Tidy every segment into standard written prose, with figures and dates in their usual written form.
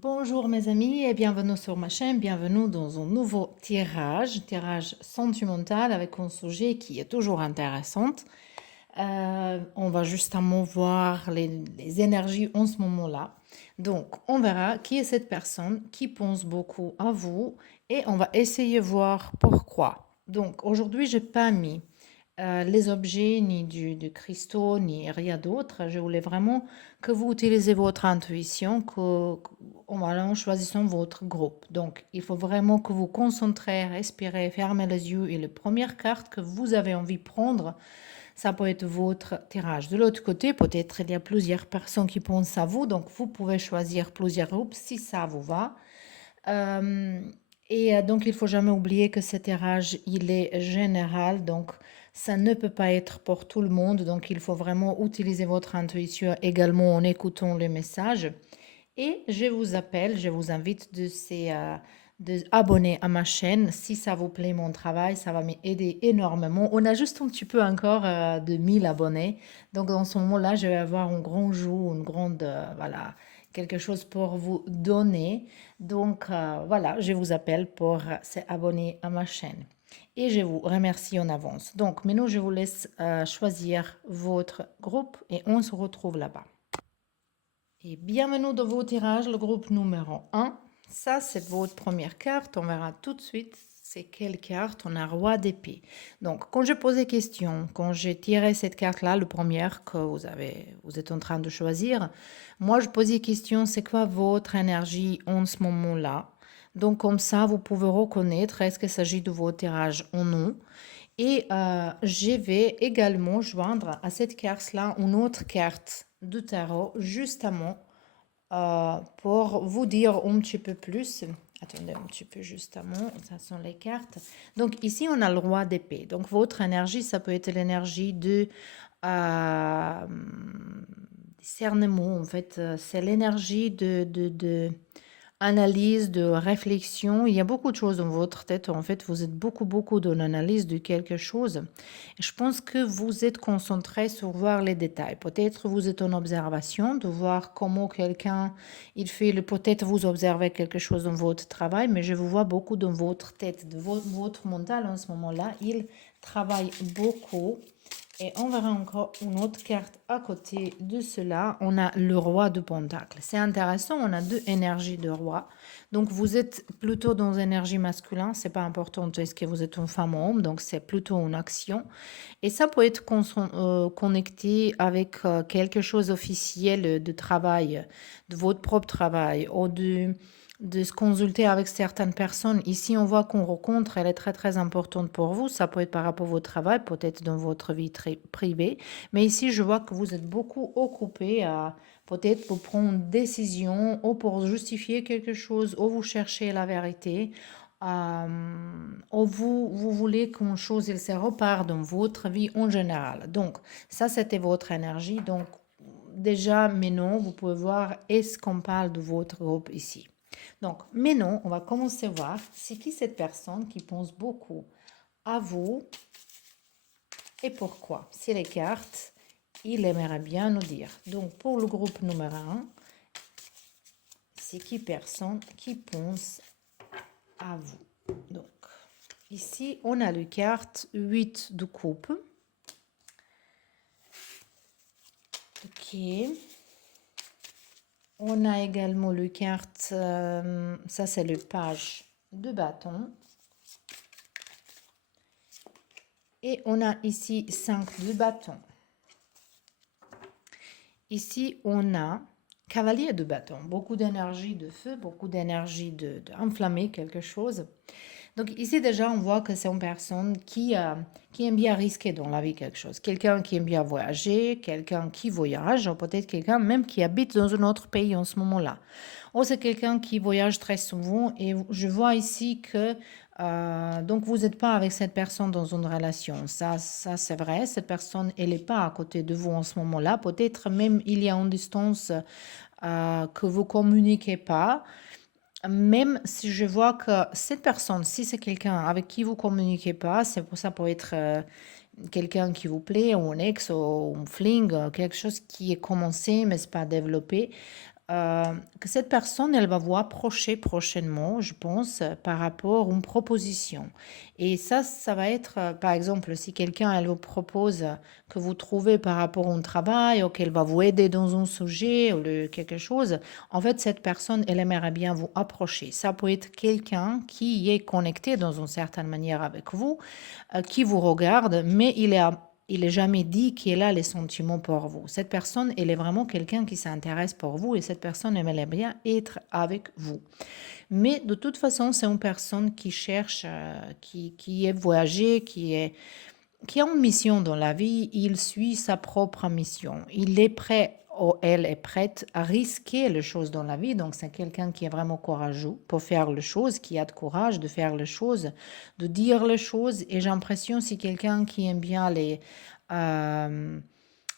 Bonjour mes amis et bienvenue sur ma chaîne, bienvenue dans un nouveau tirage sentimental avec un sujet qui est toujours intéressant. On va justement voir les énergies en ce moment-là. Donc, on verra qui est cette personne qui pense beaucoup à vous et on va essayer de voir pourquoi. Donc, aujourd'hui, j'ai pas mis les objets, ni du cristaux, ni rien d'autre. Je voulais vraiment que vous utilisez votre intuition, en choisissant votre groupe. Donc, il faut vraiment que vous concentrez, respirez, fermez les yeux et la première carte que vous avez envie de prendre, ça peut être votre tirage. De l'autre côté, peut-être il y a plusieurs personnes qui pensent à vous, donc vous pouvez choisir plusieurs groupes si ça vous va. Euh, donc, il faut jamais oublier que ce tirage, il est général, donc ça ne peut pas être pour tout le monde. Donc, il faut vraiment utiliser votre intuition également en écoutant les messages. Et je vous invite de abonner à ma chaîne. Si ça vous plaît mon travail, ça va m'aider énormément. On a juste un petit peu encore de 1000 abonnés. Donc, dans ce moment-là, je vais avoir un grand jour, une grande, voilà, quelque chose pour vous donner. Donc, voilà, je vous appelle pour s'abonner à ma chaîne. Et je vous remercie en avance. Donc, maintenant, je vous laisse choisir votre groupe et on se retrouve là-bas. Et bienvenue dans vos tirages, le groupe numéro un. Ça, c'est votre première carte. On verra tout de suite c'est quelle carte. On a roi d'épée. Donc, quand je posais question, quand j'ai tiré cette carte-là, le première que vous êtes en train de choisir, moi, je posais question, c'est quoi votre énergie en ce moment-là? Donc, comme ça, vous pouvez reconnaître est-ce qu'il s'agit de vos tirages ou non. Et je vais également joindre à cette carte-là une autre carte de tarot, justement, pour vous dire un petit peu plus. Attendez un petit peu, justement, ça sont les cartes. Donc ici, on a le roi d'épée. Donc votre énergie, ça peut être l'énergie de euh, discernement, en fait. C'est l'énergie de analyse, de réflexion. Il y a beaucoup de choses dans votre tête. En fait, vous êtes beaucoup dans l'analyse de quelque chose. Je pense que vous êtes concentré sur voir les détails. Peut-être vous êtes en observation, de voir comment quelqu'un, il fait, peut-être vous observez quelque chose dans votre travail, mais je vous vois beaucoup dans votre tête, de votre mental en ce moment-là. Il travaille beaucoup. Et on verra encore une autre carte à côté de cela. On a le roi de Pentacle. C'est intéressant, on a deux énergies de roi. Donc vous êtes plutôt dans l'énergie masculine. C'est pas important est-ce que vous êtes une femme ou homme. Donc c'est plutôt une action. Et ça peut être connecté avec quelque chose officiel de travail, de votre propre travail ou de se consulter avec certaines personnes. Ici, on voit qu'on rencontre, elle est très importante pour vous. Ça peut être par rapport à votre travail, peut-être dans votre vie très privée. Mais ici, je vois que vous êtes beaucoup occupé à peut-être pour prendre une décision ou pour justifier quelque chose ou vous cherchez la vérité. Ou vous voulez qu'une chose, il se repart dans votre vie en général. Donc, ça, c'était votre énergie. Donc, déjà, maintenant, vous pouvez voir, est-ce qu'on parle de votre groupe ici? Donc, maintenant, on va commencer à voir c'est qui cette personne qui pense beaucoup à vous et pourquoi. C'est les cartes, il aimerait bien nous dire. Donc, pour le groupe numéro un, c'est qui personne qui pense à vous. Donc, ici, on a le carte 8 de coupe. Ok. On a également le carte, ça c'est le page de bâton. Et on a ici 5 de bâton. Ici, on a cavalier de bâton. Beaucoup d'énergie de feu, beaucoup d'énergie d'enflammer quelque chose. Donc ici, déjà, on voit que c'est une personne qui aime bien risquer dans la vie quelque chose. Quelqu'un qui aime bien voyager, quelqu'un qui voyage, ou peut-être quelqu'un même qui habite dans un autre pays en ce moment-là. Ou c'est quelqu'un qui voyage très souvent et je vois ici que donc vous n'êtes pas avec cette personne dans une relation. Ça c'est vrai. Cette personne, elle n'est pas à côté de vous en ce moment-là. Peut-être même il y a une distance que vous communiquez pas. Même si je vois que cette personne, si c'est quelqu'un avec qui vous communiquez pas, c'est pour ça peut être quelqu'un qui vous plaît, ou un ex, ou un fling, quelque chose qui est commencé mais c'est pas développé. que cette personne, elle va vous approcher prochainement, je pense, par rapport à une proposition. Et ça va être, par exemple, si quelqu'un, elle vous propose que vous trouvez par rapport à un travail ou qu'elle va vous aider dans un sujet ou quelque chose, en fait, cette personne, elle aimerait bien vous approcher. Ça peut être quelqu'un qui est connecté dans une certaine manière avec vous, qui vous regarde, mais il est jamais dit qu'il a les sentiments pour vous. Cette personne, elle est vraiment quelqu'un qui s'intéresse pour vous et cette personne aimerait bien être avec vous. Mais de toute façon, c'est une personne qui cherche, qui est voyagée, qui a une mission dans la vie, il suit sa propre mission. Il est prêt, ou elle est prête à risquer les choses dans la vie. Donc, c'est quelqu'un qui est vraiment courageux pour faire les choses, qui a de courage de faire les choses, de dire les choses. Et j'ai l'impression, c'est quelqu'un qui aime bien euh,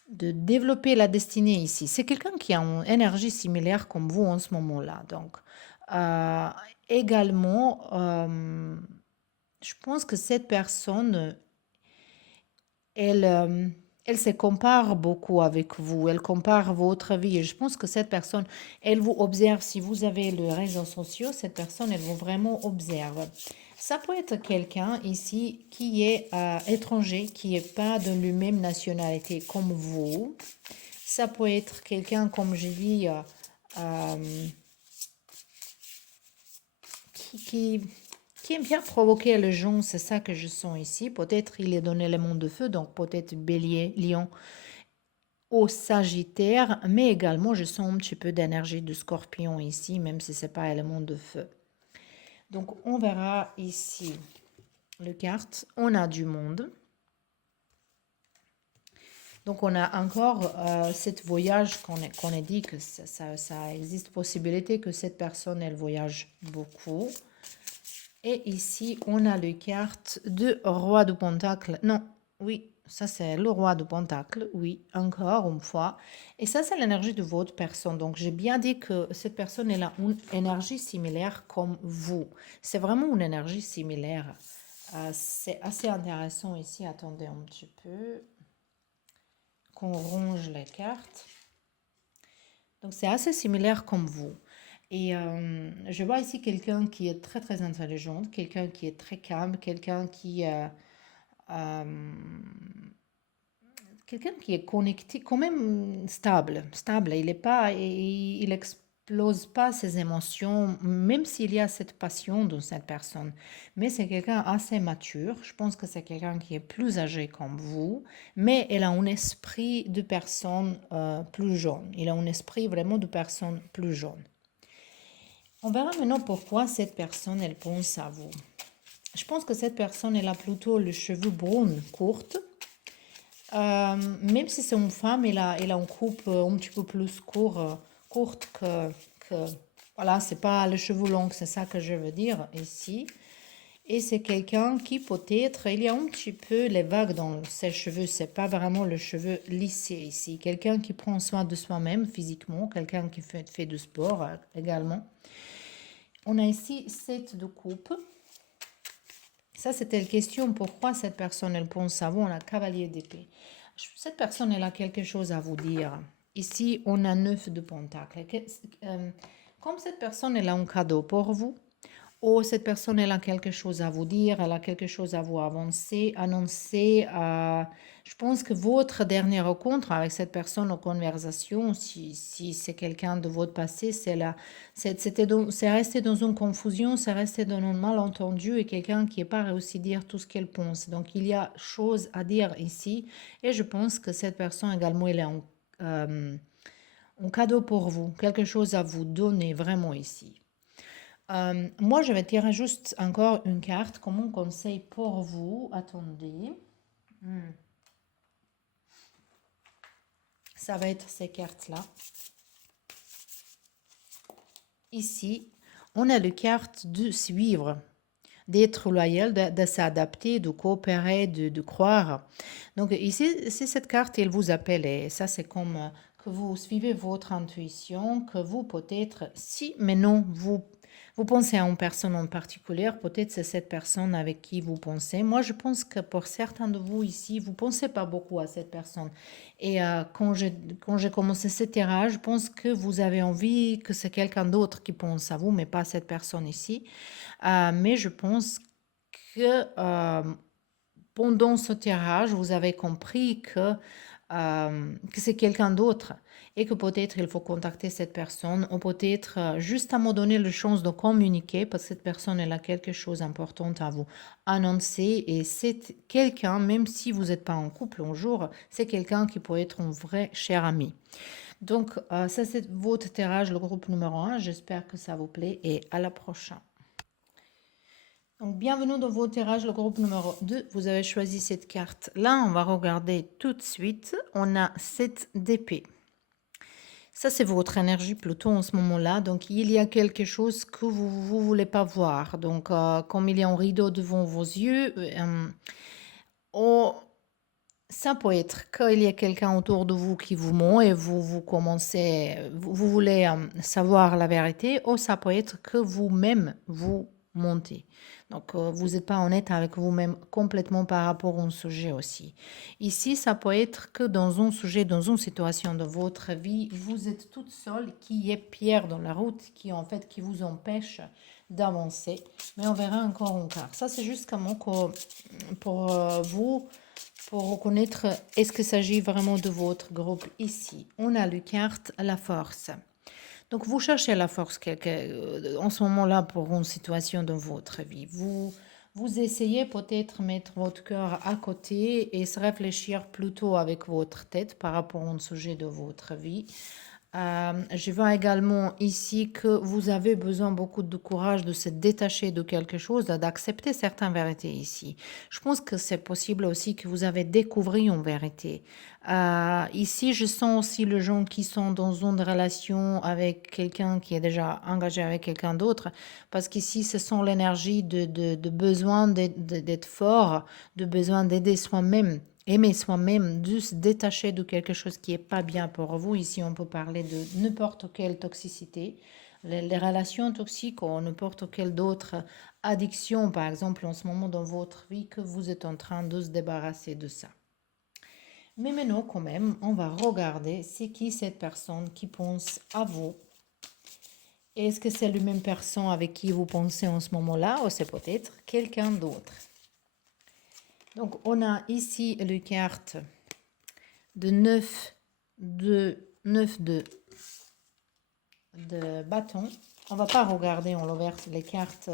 de développer la destinée ici. C'est quelqu'un qui a une énergie similaire comme vous en ce moment-là. Donc, euh, également, je pense que cette personne elle, elle se compare beaucoup avec vous, elle compare votre vie. Et je pense que cette personne, elle vous observe. Si vous avez les réseaux sociaux, cette personne, elle vous vraiment observe. Ça peut être quelqu'un ici qui est étranger, qui n'est pas de la même nationalité comme vous. Ça peut être quelqu'un, comme je dis, euh, qui, qui aime bien provoquer les gens, c'est ça que je sens ici. Peut-être il est dans l'élément de feu, donc peut-être bélier, lion au sagittaire, mais également je sens un petit peu d'énergie de scorpion ici, même si ce n'est pas élément de feu. Donc on verra ici les cartes. On a du monde. Donc on a encore cette voyage qu'on a dit que ça existe possibilité que cette personne, elle voyage beaucoup. Et ici, on a les cartes de roi de pentacle. Non, oui, ça c'est le roi de pentacle. Oui, encore une fois. Et ça, c'est l'énergie de votre personne. Donc, j'ai bien dit que cette personne, elle a une énergie similaire comme vous. C'est vraiment une énergie similaire. C'est assez intéressant ici. Attendez un petit peu. Qu'on ronge les cartes. Donc, c'est assez similaire comme vous. Et je vois ici quelqu'un qui est très très intelligent, quelqu'un qui est très calme, euh, quelqu'un qui est connecté, quand même stable. Il est pas, il explose pas ses émotions, même s'il y a cette passion dans cette personne. Mais c'est quelqu'un assez mature. Je pense que c'est quelqu'un qui est plus âgé comme vous, mais elle a un esprit de personne plus jeune. Il a un esprit vraiment de personne plus jeune. On verra maintenant pourquoi cette personne, elle pense à vous. Je pense que cette personne, elle a plutôt les cheveux bruns courtes. Même si c'est une femme, elle a une coupe un petit peu plus courte que voilà, c'est pas les cheveux longs, c'est ça que je veux dire ici. Et c'est quelqu'un qui peut-être, il y a un petit peu les vagues dans ses cheveux, c'est pas vraiment le cheveu lissé ici. Quelqu'un qui prend soin de soi-même physiquement, quelqu'un qui fait du sport également. On a ici 7 de coupe. Ça, c'était la question, pourquoi cette personne, elle pense à vous. On a cavalier d'épée. Cette personne, elle a quelque chose à vous dire. Ici, on a 9 de pentacle. Comme cette personne, elle a un cadeau pour vous, ou cette personne, elle a quelque chose à vous dire, elle a quelque chose à vous annoncer. Je pense que votre dernière rencontre avec cette personne en conversation, si c'est quelqu'un de votre passé, c'est resté dans une confusion, c'est resté dans un malentendu et quelqu'un qui n'est pas réussi à dire tout ce qu'elle pense. Donc, il y a chose à dire ici et je pense que cette personne également, elle a un cadeau pour vous, quelque chose à vous donner vraiment ici. Moi, je vais tirer juste encore une carte comme un conseil pour vous. Attendez. Ça va être ces cartes-là. Ici, on a la carte de suivre, d'être loyal, de s'adapter, de coopérer, de croire. Donc ici, c'est cette carte, elle vous appelle. Et ça, c'est comme que vous suivez votre intuition, que vous peut-être, si, mais non, Vous pensez à une personne en particulier, peut-être c'est cette personne avec qui vous pensez. Moi, je pense que pour certains de vous ici, vous ne pensez pas beaucoup à cette personne. Et quand j'ai commencé ce tirage, je pense que vous avez envie que c'est quelqu'un d'autre qui pense à vous, mais pas cette personne ici. Mais je pense que pendant ce tirage, vous avez compris que c'est quelqu'un d'autre et que peut-être il faut contacter cette personne ou peut-être juste à me donner la chance de communiquer parce que cette personne elle a quelque chose d'important à vous annoncer et c'est quelqu'un, même si vous n'êtes pas en couple un jour, c'est quelqu'un qui peut être un vrai cher ami. Donc ça c'est votre tirage, le groupe numéro un. J'espère que ça vous plaît et à la prochaine. Donc, bienvenue dans votre tirage, le groupe numéro 2. Vous avez choisi cette carte. Là, on va regarder tout de suite. On a 7 d'épée. Ça, c'est votre énergie plutôt en ce moment-là. Donc, il y a quelque chose que vous ne voulez pas voir. Donc, comme il y a un rideau devant vos yeux, oh, ça peut être qu'il y a quelqu'un autour de vous qui vous ment et vous commencez, vous voulez savoir la vérité, ou ça peut être que vous-même vous mentez. Donc, vous n'êtes pas honnête avec vous-même complètement par rapport au sujet aussi. Ici, ça peut être que dans un sujet, dans une situation de votre vie, vous êtes toute seule, qui est pierre dans la route, qui en fait qui vous empêche d'avancer. Mais on verra encore un quart. Ça, c'est juste comment pour vous pour reconnaître est-ce qu'il s'agit vraiment de votre groupe ici. On a la carte la force. Donc vous cherchez la force en ce moment-là pour une situation dans votre vie. Vous essayez peut-être mettre votre cœur à côté et se réfléchir plutôt avec votre tête par rapport au sujet de votre vie. Je vois également ici que vous avez besoin beaucoup de courage de se détacher de quelque chose, d'accepter certaines vérités ici. Je pense que c'est possible aussi que vous avez découvert une vérité. Ici, je sens aussi les gens qui sont dans une relation avec quelqu'un qui est déjà engagé avec quelqu'un d'autre, parce qu'ici, ce sont l'énergie de besoin d'être fort, de besoin d'aider soi-même. Aimer soi-même, de se détacher de quelque chose qui n'est pas bien pour vous. Ici, on peut parler de n'importe quelle toxicité, les relations toxiques ou n'importe quelle d'autre addiction, par exemple, en ce moment dans votre vie, que vous êtes en train de se débarrasser de ça. Mais maintenant, quand même, on va regarder c'est qui cette personne qui pense à vous. Est-ce que c'est la même personne avec qui vous pensez en ce moment-là ou c'est peut-être quelqu'un d'autre? Donc, on a ici les cartes de 9 de bâton. On va pas regarder en l'envers les cartes,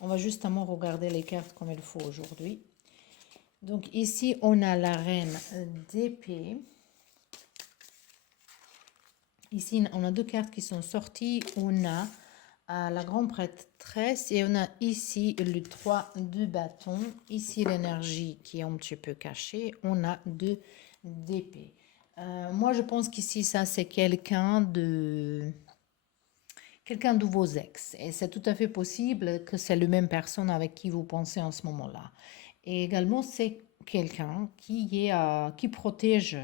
on va justement regarder les cartes comme il faut aujourd'hui. Donc ici, on a la reine d'épée. Ici, on a deux cartes qui sont sorties. On a la grande prêtresse et on a ici le 3 de bâton. Ici, l'énergie qui est un petit peu cachée. On a 2 d'épée. Moi, je pense qu'ici, ça, c'est quelqu'un de vos ex. Et c'est tout à fait possible que c'est la même personne avec qui vous pensez en ce moment-là. Et également, c'est quelqu'un qui protège.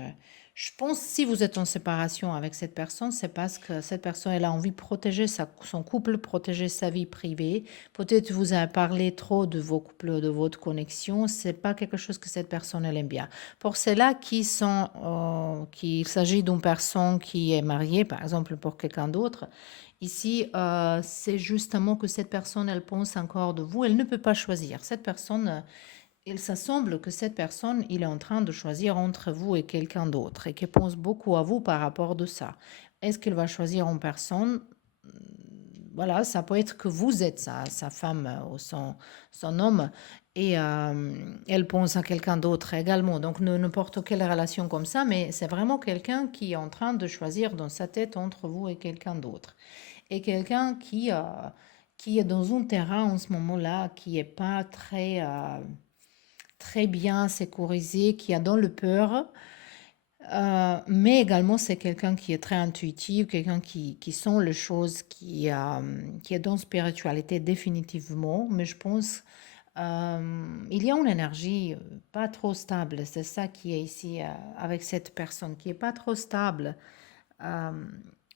Je pense que si vous êtes en séparation avec cette personne, c'est parce que cette personne elle a envie de protéger son couple, protéger sa vie privée. Peut-être vous avez parlé trop de vos couples, de votre connexion. C'est pas quelque chose que cette personne elle aime bien. Pour ceux-là qu'il s'agit d'une personne qui est mariée, par exemple pour quelqu'un d'autre, ici, c'est justement que cette personne, elle pense encore de vous. Elle ne peut pas choisir. Cette personne, il semble que cette personne, il est en train de choisir entre vous et quelqu'un d'autre et qu'elle pense beaucoup à vous par rapport de ça. Est-ce qu'il va choisir en personne? Voilà, ça peut être que vous êtes sa femme ou son homme et elle pense à quelqu'un d'autre également. Donc, n'importe quelle relation comme ça, mais c'est vraiment quelqu'un qui est en train de choisir dans sa tête entre vous et quelqu'un d'autre. Et quelqu'un qui est dans un terrain en ce moment-là qui n'est pas très bien sécurisé, qui a dans le peur, mais également c'est quelqu'un qui est très intuitif, quelqu'un qui sent les choses, qui est dans la spiritualité définitivement, mais je pense il y a une énergie pas trop stable, c'est ça qui est ici avec cette personne, qui est pas trop stable. Euh,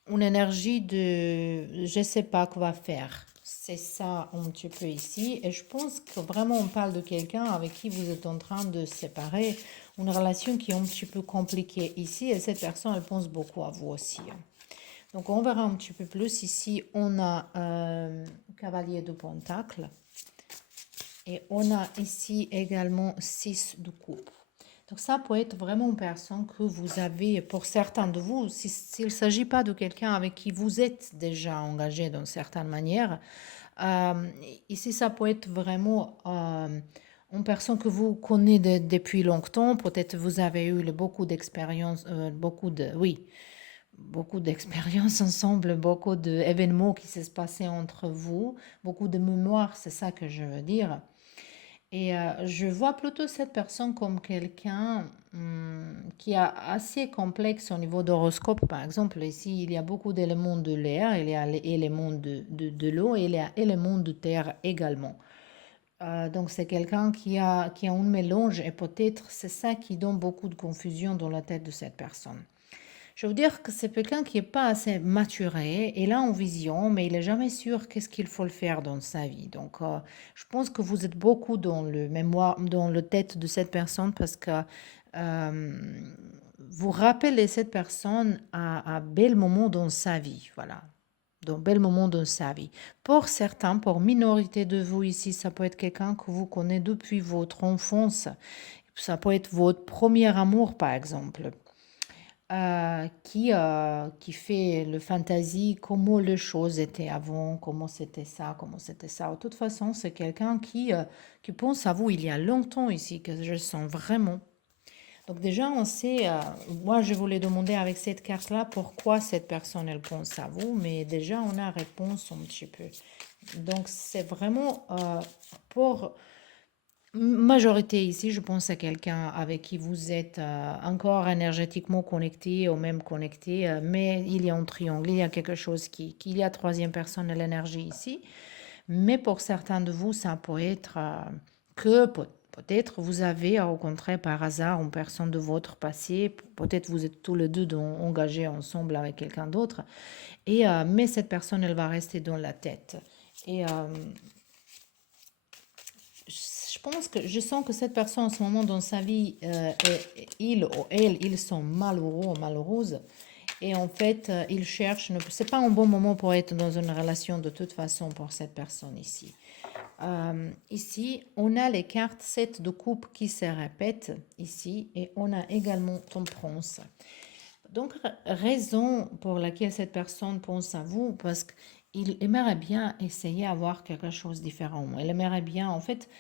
une énergie de je sais pas quoi faire. C'est ça un petit peu ici. Et je pense que vraiment on parle de quelqu'un avec qui vous êtes en train de séparer, une relation qui est un petit peu compliquée ici. Et cette personne, elle pense beaucoup à vous aussi, hein. Donc on verra un petit peu plus. Ici, on a cavalier de Pentacle. Et on a ici également 6 de coupe. Donc ça peut être vraiment une personne que vous avez, pour certains de vous, s'il ne s'agit pas de quelqu'un avec qui vous êtes déjà engagé d'une certaine manière, euh, ici ça peut être vraiment une personne que vous connaissez depuis longtemps. Peut-être vous avez eu beaucoup d'expérience, beaucoup d'expériences ensemble, beaucoup d'événements qui se sont passés entre vous, beaucoup de mémoire, c'est ça que je veux dire. Et je vois plutôt cette personne comme quelqu'un qui est assez complexe au niveau d'horoscope. Par exemple, ici, il y a beaucoup d'éléments de l'air, il y a l'élément de l'eau et il y a l'élément de terre également. Donc, c'est quelqu'un qui a un mélange et peut-être c'est ça qui donne beaucoup de confusion dans la tête de cette personne. Je veux dire que c'est quelqu'un qui n'est pas assez maturé, il a une vision, mais il n'est jamais sûr qu'est-ce qu'il faut le faire dans sa vie. Donc, je pense que vous êtes beaucoup dans le mémoire, dans le tête de cette personne parce que euh, vous rappelez cette personne à un bel moment dans sa vie. Voilà. Dans bel moment dans sa vie. Pour certains, pour minorité de vous ici, ça peut être quelqu'un que vous connaissez depuis votre enfance. Ça peut être votre premier amour, par exemple, qui fait le fantasy, comment les choses étaient avant, comment c'était ça, comment c'était ça. De toute façon, c'est quelqu'un qui pense à vous il y a longtemps ici, que je sens vraiment. Donc déjà, on sait, moi je voulais demander avec cette carte-là pourquoi cette personne, elle pense à vous, mais déjà on a réponse un petit peu. Donc c'est vraiment pour majorité ici, je pense à quelqu'un avec qui vous êtes encore énergétiquement connecté ou même connecté, mais il y a un triangle, il y a quelque chose qu'il y a troisième personne de l'énergie ici. Mais pour certains de vous, ça peut être que peut-être vous avez rencontré par hasard une personne de votre passé, peut-être vous êtes tous les deux engagés ensemble avec quelqu'un d'autre, et mais cette personne, elle va rester dans la tête. Et je pense que je sens que cette personne en ce moment dans sa vie, il ou elle, ils sont malheureux ou malheureuses. Et en fait, ils cherchent. C'est pas un bon moment pour être dans une relation de toute façon pour cette personne ici. Ici, on a les cartes 7 de coupe qui se répètent ici et on a également temperance. Donc, raison pour laquelle cette personne pense à vous, parce qu'il aimerait bien essayer d'avoir quelque chose de différent. Il aimerait bien, en fait,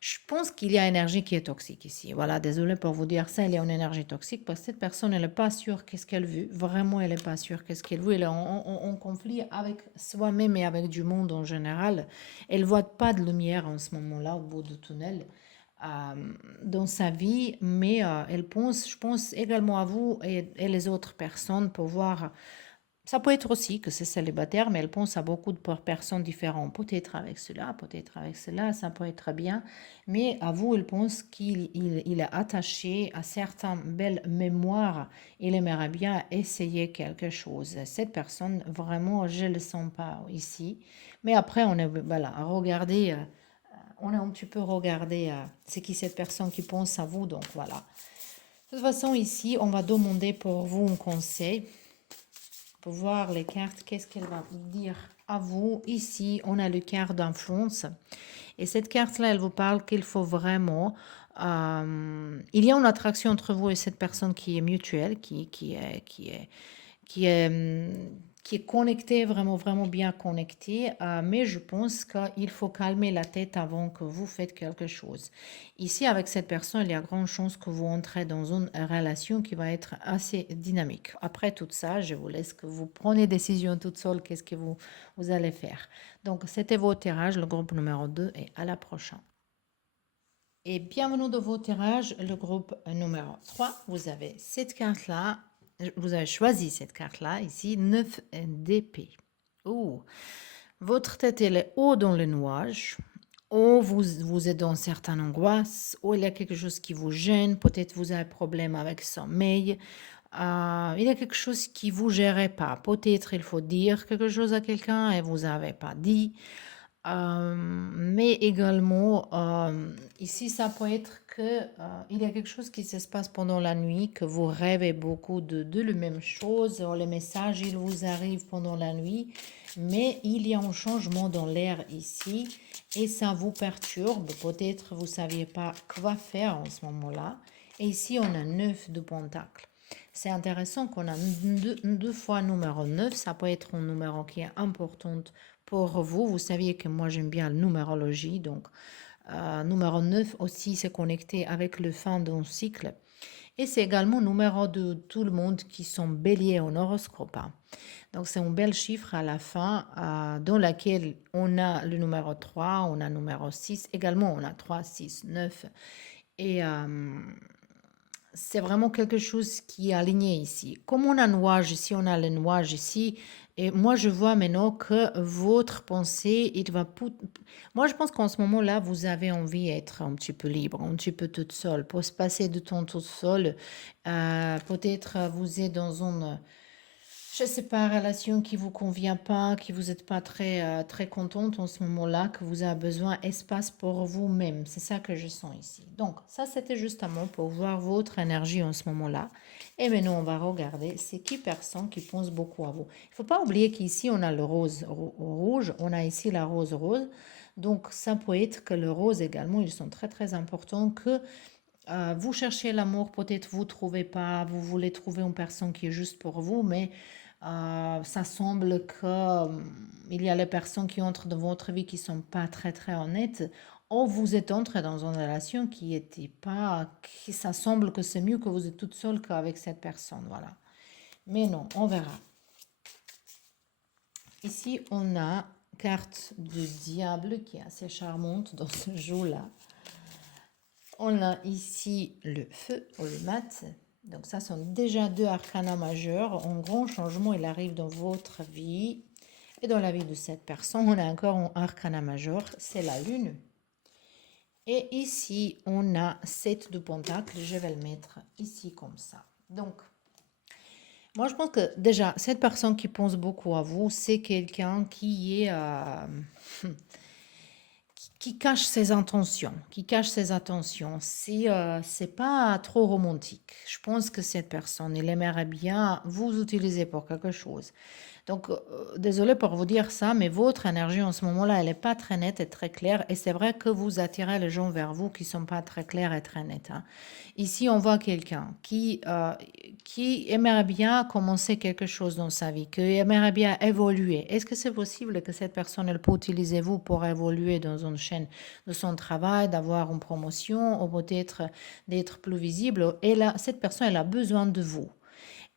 je pense qu'il y a une énergie qui est toxique ici. Voilà, désolé pour vous dire ça, il y a une énergie toxique parce que cette personne, elle n'est pas sûre qu'est-ce qu'elle veut. Vraiment, elle n'est pas sûre qu'est-ce qu'elle veut. Elle est en conflit avec soi-même et avec du monde en général. Elle ne voit pas de lumière en ce moment-là au bout du tunnel dans sa vie, mais elle pense, je pense également à vous et les autres personnes pour voir. Ça peut être aussi que c'est célibataire, mais elle pense à beaucoup de personnes différentes. Peut-être avec cela, peut-être avec cela, ça peut être bien. Mais à vous, elle pense qu'il est attaché à certaines belles mémoires. Il aimerait bien essayer quelque chose. Cette personne, vraiment, je ne le sens pas ici. Mais après, on est, voilà, à regarder, on a un petit peu regardé c'est qui cette personne qui pense à vous. Donc voilà. De toute façon, ici, on va demander pour vous un conseil pour voir les cartes, qu'est-ce qu'elle va dire à vous. Ici, on a le carte d'influence. Et cette carte-là, elle vous parle qu'il faut vraiment... il y a une attraction entre vous et cette personne qui est mutuelle, qui est, qui est connecté, vraiment, vraiment bien connecté. Mais je pense qu'il faut calmer la tête avant que vous faites quelque chose. Ici, avec cette personne, il y a grande chance que vous entrez dans une relation qui va être assez dynamique. Après tout ça, je vous laisse que vous preniez décision toute seule, qu'est-ce que vous allez faire. Donc, c'était vos tirages, le groupe numéro 2, et à la prochaine. Et bienvenue dans vos tirages, le groupe numéro 3. Vous avez cette carte-là. Vous avez choisi cette carte-là, ici, 9 d'épée. Oh, votre tête, elle est haut dans les nuages. Ou vous êtes dans certaines angoisses, ou il y a quelque chose qui vous gêne, peut-être vous avez un problème avec sommeil, il y a quelque chose qui vous gère pas. Peut-être il faut dire quelque chose à quelqu'un et vous n'avez pas dit. Mais également, ici, ça peut être que il y a quelque chose qui se passe pendant la nuit, que vous rêvez beaucoup de la même chose, les messages, ils vous arrivent pendant la nuit, mais il y a un changement dans l'air ici et ça vous perturbe. Peut-être vous ne saviez pas quoi faire en ce moment-là. Et ici, on a 9 de pentacles. C'est intéressant qu'on a deux fois numéro 9. Ça peut être un numéro qui est important pour vous. Vous saviez que moi j'aime bien la numérologie. Donc, numéro 9 aussi, c'est connecté avec le fin d'un cycle. Et c'est également le numéro de tout le monde qui sont béliers en horoscope, hein. Donc, c'est un bel chiffre à la fin dans laquelle on a le numéro 3, on a le numéro 6. Également, on a 3, 6, 9. Et c'est vraiment quelque chose qui est aligné ici. Comme on a nuage ici, on a le nuage ici. Et moi, je vois maintenant que votre pensée, il va... Moi, je pense qu'en ce moment-là, vous avez envie d'être un petit peu libre, un petit peu toute seule, pour se passer du temps toute seule. Peut-être vous êtes dans une je sais pas, relation qui vous convient pas, qui vous êtes pas très contente en ce moment-là, que vous avez besoin d'espace pour vous-même. C'est ça que je sens ici. Donc, ça, c'était justement pour voir votre énergie en ce moment-là. Et maintenant, on va regarder c'est qui personne qui pense beaucoup à vous. Il faut pas oublier qu'ici, on a le rose rouge, on a ici la rose rose. Donc, ça peut être que le rose également, ils sont très importants que vous cherchez l'amour, peut-être vous ne trouvez pas, vous voulez trouver une personne qui est juste pour vous, mais ça semble que il y a les personnes qui entrent dans votre vie qui sont pas très honnêtes, ou vous êtes entré dans une relation qui était pas, qui ça semble que c'est mieux que vous êtes toute seule qu'avec cette personne, voilà. Mais non, on verra. Ici, on a carte de diable qui est assez charmante dans ce jeu-là. On a ici le feu ou le mat. Donc ça sont déjà deux arcana majeurs. Un grand changement, il arrive dans votre vie. Et dans la vie de cette personne, on a encore un arcana majeur, c'est la lune. Et ici, on a 7 de pentacles. Je vais le mettre ici comme ça. Donc, moi, je pense que déjà, cette personne qui pense beaucoup à vous, c'est quelqu'un qui est... qui cache ses intentions, qui cache ses intentions. C'est pas trop romantique. Je pense que cette personne, elle aimerait bien vous utiliser pour quelque chose. Donc, désolé pour vous dire ça, mais votre énergie en ce moment-là, elle n'est pas très nette et très claire. Et c'est vrai que vous attirez les gens vers vous qui ne sont pas très clairs et très nets, hein. Ici, on voit quelqu'un qui aimerait bien commencer quelque chose dans sa vie, qui aimerait bien évoluer. Est-ce que c'est possible que cette personne, elle peut utiliser vous pour évoluer dans une chaîne de son travail, d'avoir une promotion ou peut-être d'être plus visible? Et là, cette personne, elle a besoin de vous.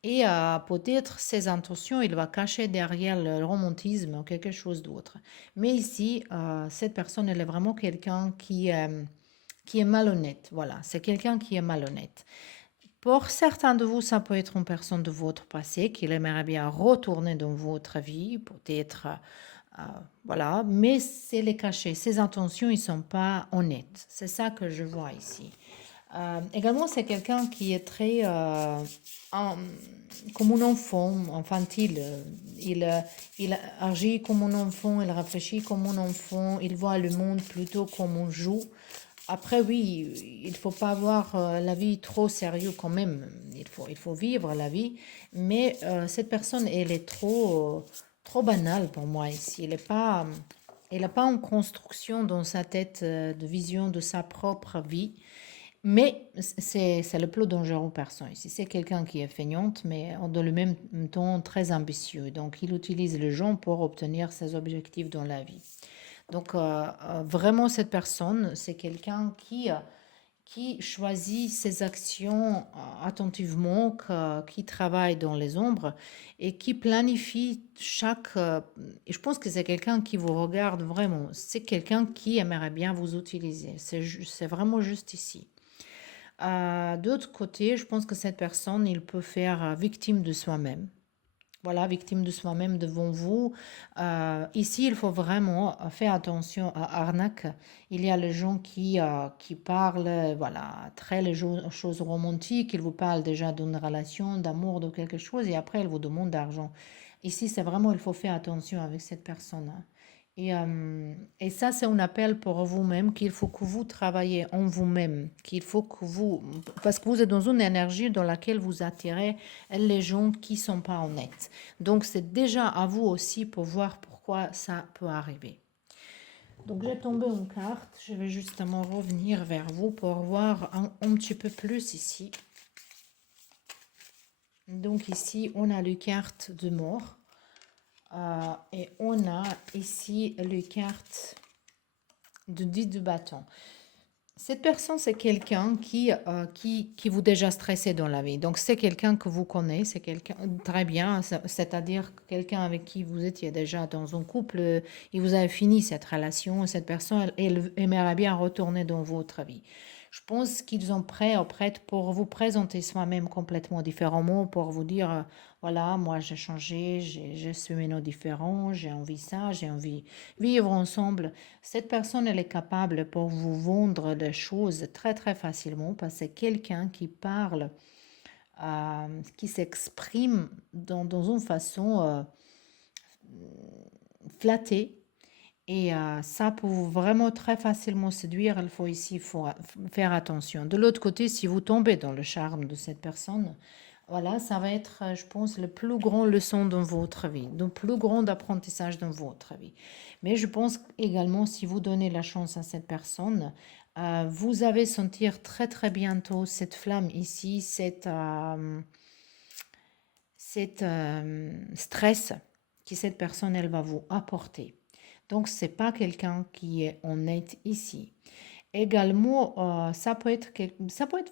Et peut-être ses intentions, il va cacher derrière le romantisme ou quelque chose d'autre. Mais ici, cette personne, elle est vraiment quelqu'un qui est malhonnête. Voilà, c'est quelqu'un qui est malhonnête. Pour certains de vous, ça peut être une personne de votre passé qui aimerait bien retourner dans votre vie, peut-être, voilà, mais c'est les cachets. Ses intentions, ils ne sont pas honnêtes. C'est ça que je vois ici. Également, c'est quelqu'un qui est très comme un enfant, infantile. Il agit comme un enfant, il réfléchit comme un enfant, il voit le monde plutôt comme un jeu. Après, oui, il ne faut pas voir la vie trop sérieux quand même. Il faut vivre la vie. Mais cette personne, elle est trop banale pour moi ici. Elle n'a pas une construction dans sa tête de vision de sa propre vie. Mais c'est le plus dangereux personne ici. C'est quelqu'un qui est feignante, mais dans le même temps très ambitieux. Donc, il utilise les gens pour obtenir ses objectifs dans la vie. Donc, vraiment, cette personne, c'est quelqu'un qui choisit ses actions attentivement, qui travaille dans les ombres et qui planifie chaque... et je pense que c'est quelqu'un qui vous regarde vraiment. C'est quelqu'un qui aimerait bien vous utiliser. C'est vraiment juste ici. D'autre côté, je pense que cette personne, il peut faire victime de soi-même. Voilà, victime de soi-même devant vous. Ici, il faut vraiment faire attention à arnaque. Il y a les gens qui parlent, voilà, très les choses romantiques. Ils vous parlent déjà d'une relation, d'amour, de quelque chose, et après, ils vous demandent d'argent. Ici, c'est vraiment, il faut faire attention avec cette personne, hein. Et ça, c'est un appel pour vous-même qu'il faut que vous travaillez en vous-même, qu'il faut que vous... Parce que vous êtes dans une énergie dans laquelle vous attirez les gens qui ne sont pas honnêtes. Donc, c'est déjà à vous aussi pour voir pourquoi ça peut arriver. Donc, j'ai tombé une carte. Je vais justement revenir vers vous pour voir un petit peu plus ici. Donc, ici, on a les cartes de mort. Et on a ici les cartes de 10 de bâton. Cette personne, c'est quelqu'un qui vous déjà stressé dans la vie. Donc, c'est quelqu'un que vous connaissez, c'est quelqu'un très bien, c'est-à-dire quelqu'un avec qui vous étiez déjà dans un couple et vous avez fini cette relation. Cette personne, elle aimerait bien retourner dans votre vie. Je pense qu'ils sont prêts ou prêtes pour vous présenter soi-même complètement différemment, pour vous dire, voilà, moi j'ai changé, je suis maintenant différent, j'ai envie ça, j'ai envie vivre ensemble. Cette personne, elle est capable pour vous vendre des choses très très facilement parce que c'est quelqu'un qui parle, qui s'exprime dans une façon flattée. Et ça, pour vraiment très facilement séduire, il faut ici faire attention. De l'autre côté, si vous tombez dans le charme de cette personne, voilà, ça va être, je pense, le plus grand leçon dans votre vie, le plus grand apprentissage dans votre vie. Mais je pense également, si vous donnez la chance à cette personne, vous allez sentir très très bientôt cette flamme ici, cette stress que cette personne, elle va vous apporter. Donc, c'est pas quelqu'un qui est honnête ici. Également, ça peut être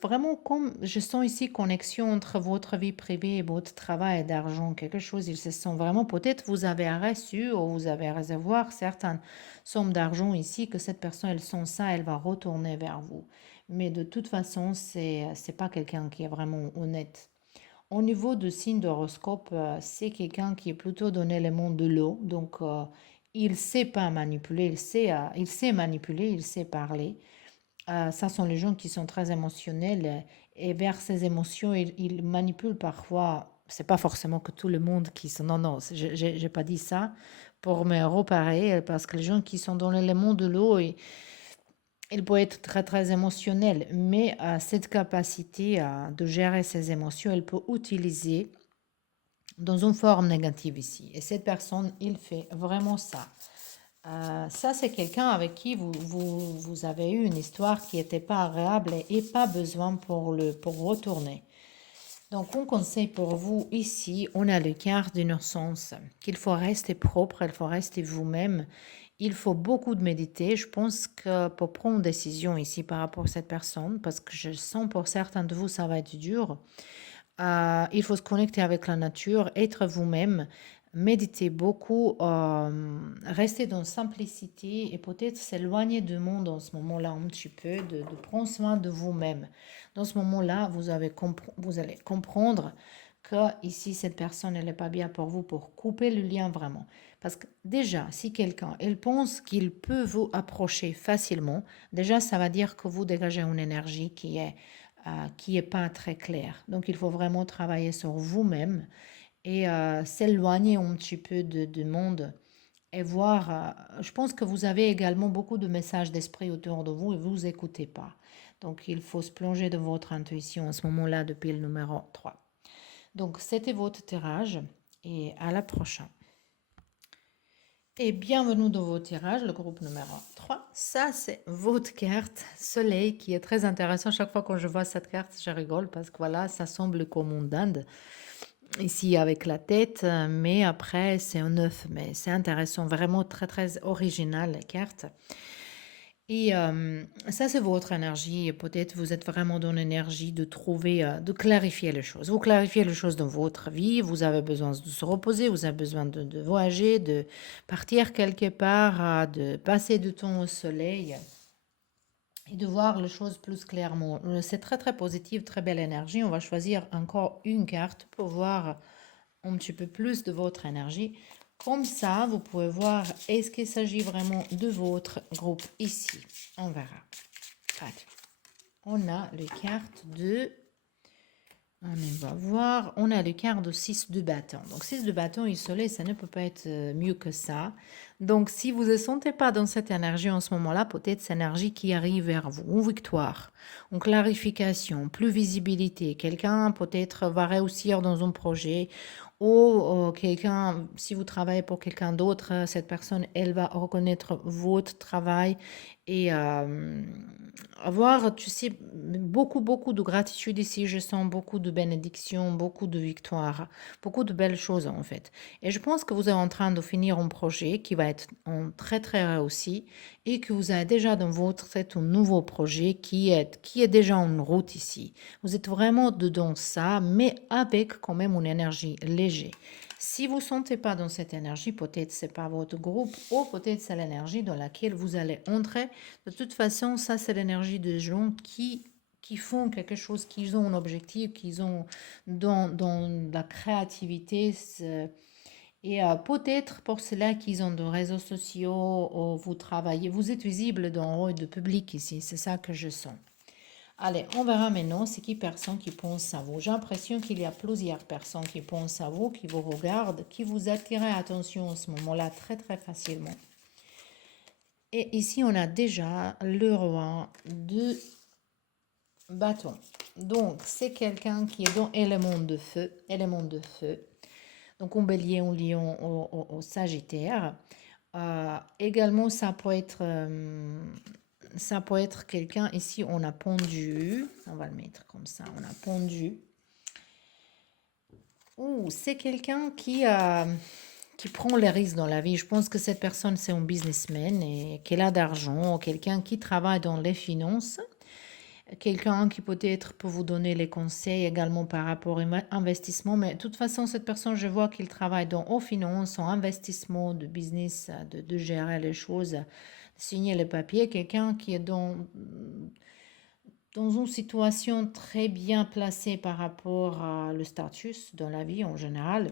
vraiment comme, je sens ici, connexion entre votre vie privée et votre travail et d'argent, quelque chose, ils se sont vraiment, peut-être vous avez reçu ou vous avez recevoir certaines sommes d'argent ici, que cette personne, elle sent ça, elle va retourner vers vous. Mais de toute façon, c'est pas quelqu'un qui est vraiment honnête. Au niveau de signe d'horoscope, c'est quelqu'un qui est plutôt dans l'élément de l'eau. Donc, il sait pas manipuler, il sait manipuler, il sait parler. Ça sont les gens qui sont très émotionnels et vers ces émotions, ils manipulent parfois. C'est pas forcément que tout le monde qui sont. Non, non, j'ai pas dit ça pour me reparer parce que les gens qui sont dans l'élément de l'eau, il peut être très très émotionnel, mais cette capacité de gérer ses émotions, elle peut utiliser dans une forme négative ici. Et cette personne, il fait vraiment ça. Ça, c'est quelqu'un avec qui vous avez eu une histoire qui n'était pas agréable et pas besoin pour retourner. Donc, un conseil pour vous ici, on a le quart d'innocence, qu'il faut rester propre, il faut rester vous-même. Il faut beaucoup de méditer. Je pense que pour prendre une décision ici par rapport à cette personne, parce que je sens pour certains de vous, ça va être dur, il faut se connecter avec la nature, être vous-même, méditer beaucoup, rester dans simplicité et peut-être s'éloigner du monde en ce moment-là un petit peu, de prendre soin de vous-même. Dans ce moment-là, vous allez comprendre que ici, cette personne, elle n'est pas bien pour vous, pour couper le lien vraiment. Parce que déjà, si quelqu'un, elle pense qu'il peut vous approcher facilement, déjà, ça va dire que vous dégagez une énergie qui est pas très claire. Donc, il faut vraiment travailler sur vous-même et s'éloigner un petit peu du monde et voir. Je pense que vous avez également beaucoup de messages d'esprit autour de vous et vous vous écoutez pas. Donc, il faut se plonger dans votre intuition à ce moment-là depuis le numéro 3. Donc, c'était votre tirage et à la prochaine. Et bienvenue dans vos tirages, le groupe numéro 3. Ça, c'est votre carte Soleil qui est très intéressant. Chaque fois que je vois cette carte, je rigole parce que voilà, ça semble comme une dinde ici avec la tête, mais après, c'est un œuf. Mais c'est intéressant, vraiment très, très original la carte. Et ça, c'est votre énergie. Et peut-être vous êtes vraiment dans l'énergie de trouver, de clarifier les choses. Vous clarifiez les choses dans votre vie. Vous avez besoin de se reposer, vous avez besoin de voyager, de partir quelque part, de passer du temps au soleil et de voir les choses plus clairement. C'est très, très positif, très belle énergie. On va choisir encore une carte pour voir un petit peu plus de votre énergie. Comme ça, vous pouvez voir est-ce qu'il s'agit vraiment de votre groupe ici. On verra. Allez. On a les cartes de On y va voir. On a le quart de 6 de bâton. Donc 6 de bâton isolé, ça ne peut pas être mieux que ça. Donc si vous ne sentez pas dans cette énergie en ce moment-là, peut-être cette énergie qui arrive vers vous, une victoire, une clarification, plus visibilité. Quelqu'un peut-être va réussir dans un projet ou quelqu'un, si vous travaillez pour quelqu'un d'autre, cette personne, elle va reconnaître votre travail et avoir, tu sais, beaucoup, beaucoup de gratitude ici. Je sens beaucoup de bénédictions, beaucoup de victoires, beaucoup de belles choses en fait. Et je pense que vous êtes en train de finir un projet qui va être très, très réussi et que vous avez déjà dans votre tête un nouveau projet qui est déjà en route ici. Vous êtes vraiment dedans ça, mais avec quand même une énergie légère. Si vous ne sentez pas dans cette énergie, peut-être c'est pas votre groupe ou peut-être c'est l'énergie dans laquelle vous allez entrer. De toute façon, ça c'est l'énergie des gens qui font quelque chose, qui ont un objectif, qui ont dans la créativité. Et peut-être pour cela qu'ils ont des réseaux sociaux, ou vous travaillez, vous êtes visible dans le rôle de public ici, c'est ça que je sens. Allez, on verra maintenant c'est qui personne qui pense à vous. J'ai l'impression qu'il y a plusieurs personnes qui pensent à vous, qui vous regardent, qui vous attirent l'attention en ce moment-là très très facilement. Et ici, on a déjà le roi de bâton. Donc, c'est quelqu'un qui est dans élément de feu, élément de feu. Donc, un bélier, un lion, au sagittaire. Également, ça peut être quelqu'un, ici on a pendu, on va le mettre comme ça, on a pendu. Ouh, c'est quelqu'un qui prend les risques dans la vie. Je pense que cette personne, c'est un businessman et qu'elle a d'argent, quelqu'un qui travaille dans les finances, quelqu'un qui peut-être peut vous donner les conseils également par rapport à l'investissement. Mais de toute façon, cette personne, je vois qu'il travaille dans aux finances, en investissement, de business, de gérer les choses, signer les papiers. Quelqu'un qui est dans une situation très bien placée par rapport à le status dans la vie en général.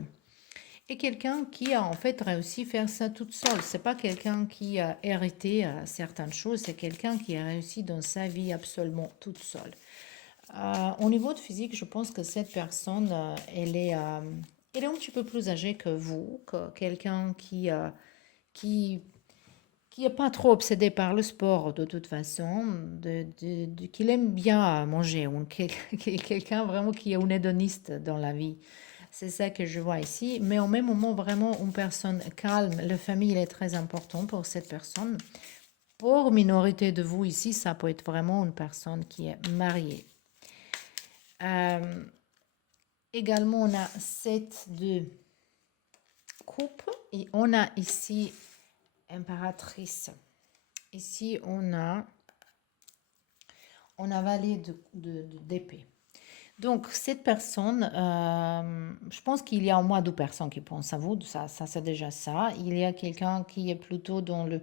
Et quelqu'un qui a en fait réussi à faire ça toute seule. C'est pas quelqu'un qui a hérité certaines choses, c'est quelqu'un qui a réussi dans sa vie absolument toute seule. Au niveau de physique, je pense que cette personne, elle est un petit peu plus âgée que vous, que quelqu'un qui qui n'est pas trop obsédé par le sport de toute façon, qu'il aime bien manger, ou quelqu'un vraiment qui est un hédoniste dans la vie. C'est ça que je vois ici. Mais au même moment, vraiment une personne calme. La famille est très importante pour cette personne. Pour minorité de vous ici, ça peut être vraiment une personne qui est mariée. Euh, Également, on a 7 de coupe et on a ici impératrice. Ici, on a valet d'épée. Donc, cette personne, je pense qu'il y a au moins deux personnes qui pensent à vous. Ça c'est déjà ça. Il y a quelqu'un qui est plutôt dans le,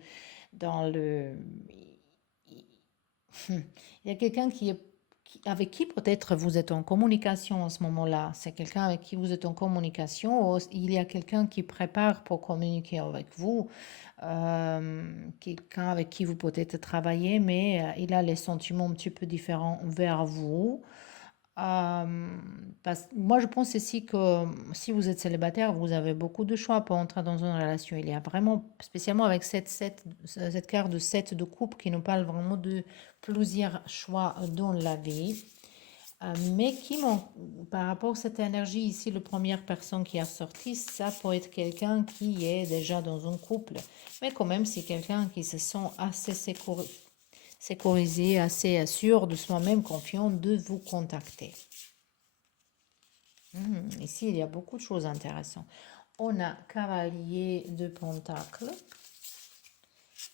il y a quelqu'un avec qui peut-être vous êtes en communication en ce moment-là. C'est quelqu'un avec qui vous êtes en communication. Ou il y a quelqu'un qui prépare pour communiquer avec vous. Quelqu'un avec qui vous peut-être travailler, mais il a les sentiments un petit peu différents vers vous. Moi, je pense ici que si vous êtes célibataire, vous avez beaucoup de choix pour entrer dans une relation. Il y a vraiment, spécialement avec cette carte de 7 de coupe qui nous parle vraiment de plusieurs choix dans la vie. Mais par rapport à cette énergie ici, la première personne qui a sorti, ça peut être quelqu'un qui est déjà dans un couple. Mais quand même, c'est quelqu'un qui se sent assez sécurisé, assez sûr de soi-même, confiant de vous contacter. Ici, il y a beaucoup de choses intéressantes. On a cavalier de pentacle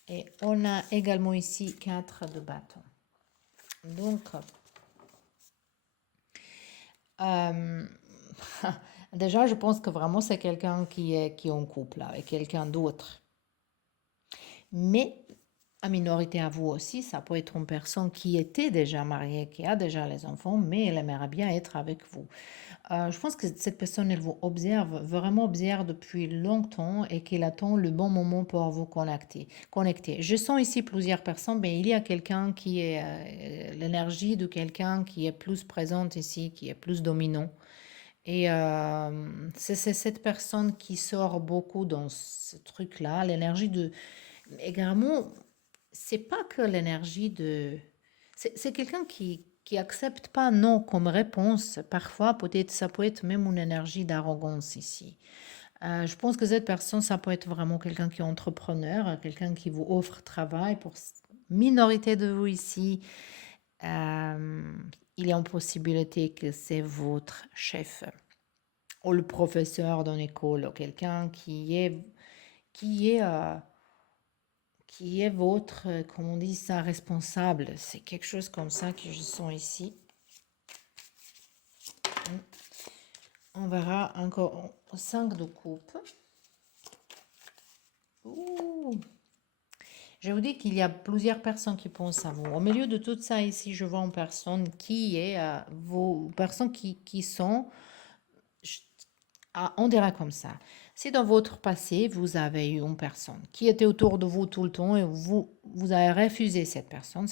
et on a également ici 4 de bâton. Donc, déjà, je pense que vraiment c'est quelqu'un qui est en couple avec quelqu'un d'autre. Mais à minorité à vous aussi, ça peut être une personne qui était déjà mariée, qui a déjà les enfants, mais elle aimerait bien être avec vous. Je pense que cette personne, elle vous observe, vraiment observe depuis longtemps et qu'elle attend le bon moment pour vous connecter. Je sens ici plusieurs personnes, mais il y a quelqu'un qui est l'énergie de quelqu'un qui est plus présente ici, qui est plus dominant. Et c'est cette personne qui sort beaucoup dans ce truc-là, l'énergie de... Également, c'est pas que l'énergie de... C'est quelqu'un qui accepte pas non comme réponse. Parfois, peut-être, ça peut être même une énergie d'arrogance ici. Je pense que cette personne, ça peut être vraiment quelqu'un qui est entrepreneur, quelqu'un qui vous offre travail pour minorité de vous ici. Euh, il y a une possibilité que c'est votre chef ou le professeur d'une école ou quelqu'un qui est, euh, qui est votre, comment on dit ça, responsable. C'est quelque chose comme ça que je sens ici. On verra encore 5 de coupe. Ouh. Je vous dis qu'il y a plusieurs personnes qui pensent à vous. Au milieu de tout ça ici, je vois une personne qui est vos personnes qui sont, on dirait comme ça. Si dans votre passé, vous avez eu une personne qui était autour de vous tout le temps et vous avez refusé cette personne,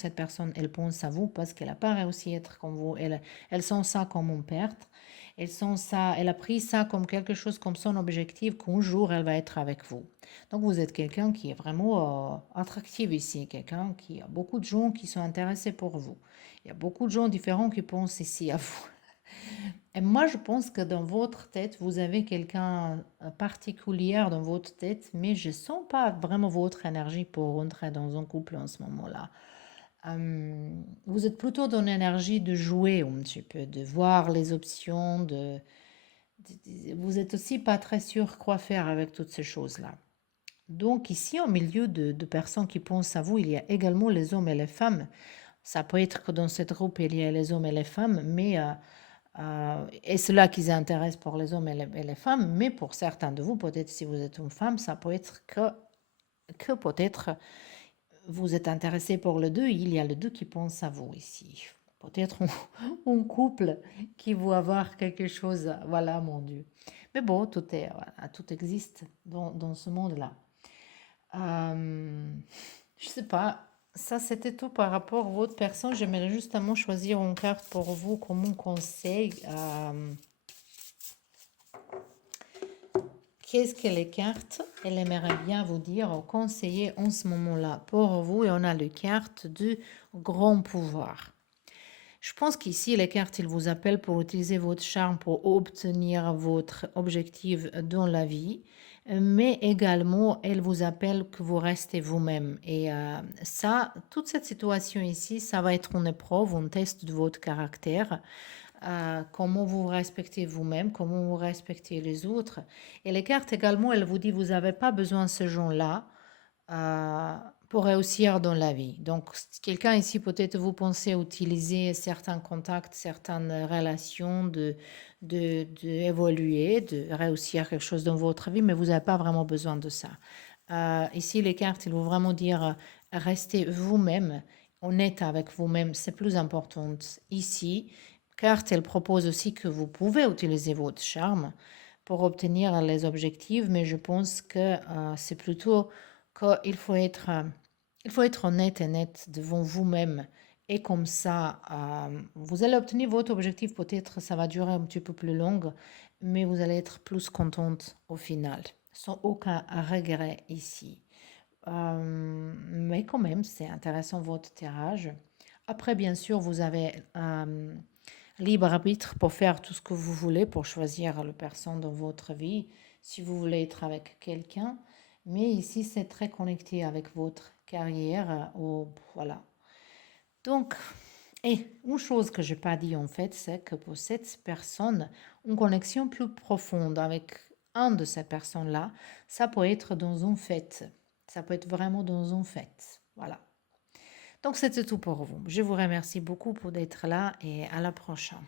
elle pense à vous parce qu'elle n'a pas réussi à être comme vous, elle sent ça comme une perte, elle a pris ça comme quelque chose, comme son objectif, qu'un jour elle va être avec vous. Donc vous êtes quelqu'un qui est vraiment attractif ici, quelqu'un qui a beaucoup de gens qui sont intéressés pour vous. Il y a beaucoup de gens différents qui pensent ici à vous. Et moi, je pense que dans votre tête, vous avez quelqu'un particulier dans votre tête, mais je sens pas vraiment votre énergie pour rentrer dans un couple en ce moment-là. Vous êtes plutôt dans l'énergie de jouer un petit peu, de voir les options, vous êtes aussi pas très sûr quoi faire avec toutes ces choses-là. Donc ici, au milieu de personnes qui pensent à vous, il y a également les hommes et les femmes. Ça peut être que dans cette groupe, il y a les hommes et les femmes, mais et c'est là qu'ils intéressent pour les hommes et les femmes, mais pour certains de vous, peut-être si vous êtes une femme, ça peut être que peut-être vous êtes intéressé pour le deux, il y a le deux qui pense à vous ici. Peut-être un couple qui veut avoir quelque chose, voilà mon Dieu. Mais bon, voilà, tout existe dans ce monde-là. Je sais pas, ça c'était tout par rapport à votre personne. J'aimerais justement choisir une carte pour vous comme un conseil. Qu'est-ce que les cartes, elles aimeraient bien vous dire ou conseiller en ce moment-là pour vous? Et on a les cartes du grand pouvoir. Je pense qu'ici, les cartes, ils vous appellent pour utiliser votre charme pour obtenir votre objectif dans la vie, mais également, elles vous appellent que vous restez vous-même. Et ça, toute cette situation ici, ça va être une épreuve, un test de votre caractère. Comment vous respectez vous-même, comment vous respectez les autres. Et les cartes également, elles vous disent, vous n'avez pas besoin de ce genre-là pour réussir dans la vie. Donc, quelqu'un ici, peut-être vous pensez utiliser certains contacts, certaines relations, d'évoluer, de réussir quelque chose dans votre vie, mais vous n'avez pas vraiment besoin de ça. Ici, les cartes, ils vont vraiment dire, restez vous-même, honnête avec vous-même, c'est plus important ici. Carte, elle propose aussi que vous pouvez utiliser votre charme pour obtenir les objectifs, mais je pense que c'est plutôt il faut être honnête et net devant vous-même. Et comme ça, vous allez obtenir votre objectif. Peut-être ça va durer un petit peu plus long, mais vous allez être plus contente au final, sans aucun regret ici. Mais quand même, c'est intéressant votre tirage. Après, bien sûr, vous avez libre arbitre pour faire tout ce que vous voulez, pour choisir le personne dans votre vie, si vous voulez être avec quelqu'un. Mais ici, c'est très connecté avec votre carrière. Voilà. Donc, et une chose que je n'ai pas dit en fait, c'est que pour cette personne, une connexion plus profonde avec un de ces personnes-là, ça peut être dans une fête. Ça peut être vraiment dans une fête. Voilà. Donc, c'était tout pour vous. Je vous remercie beaucoup pour d'être là et à la prochaine.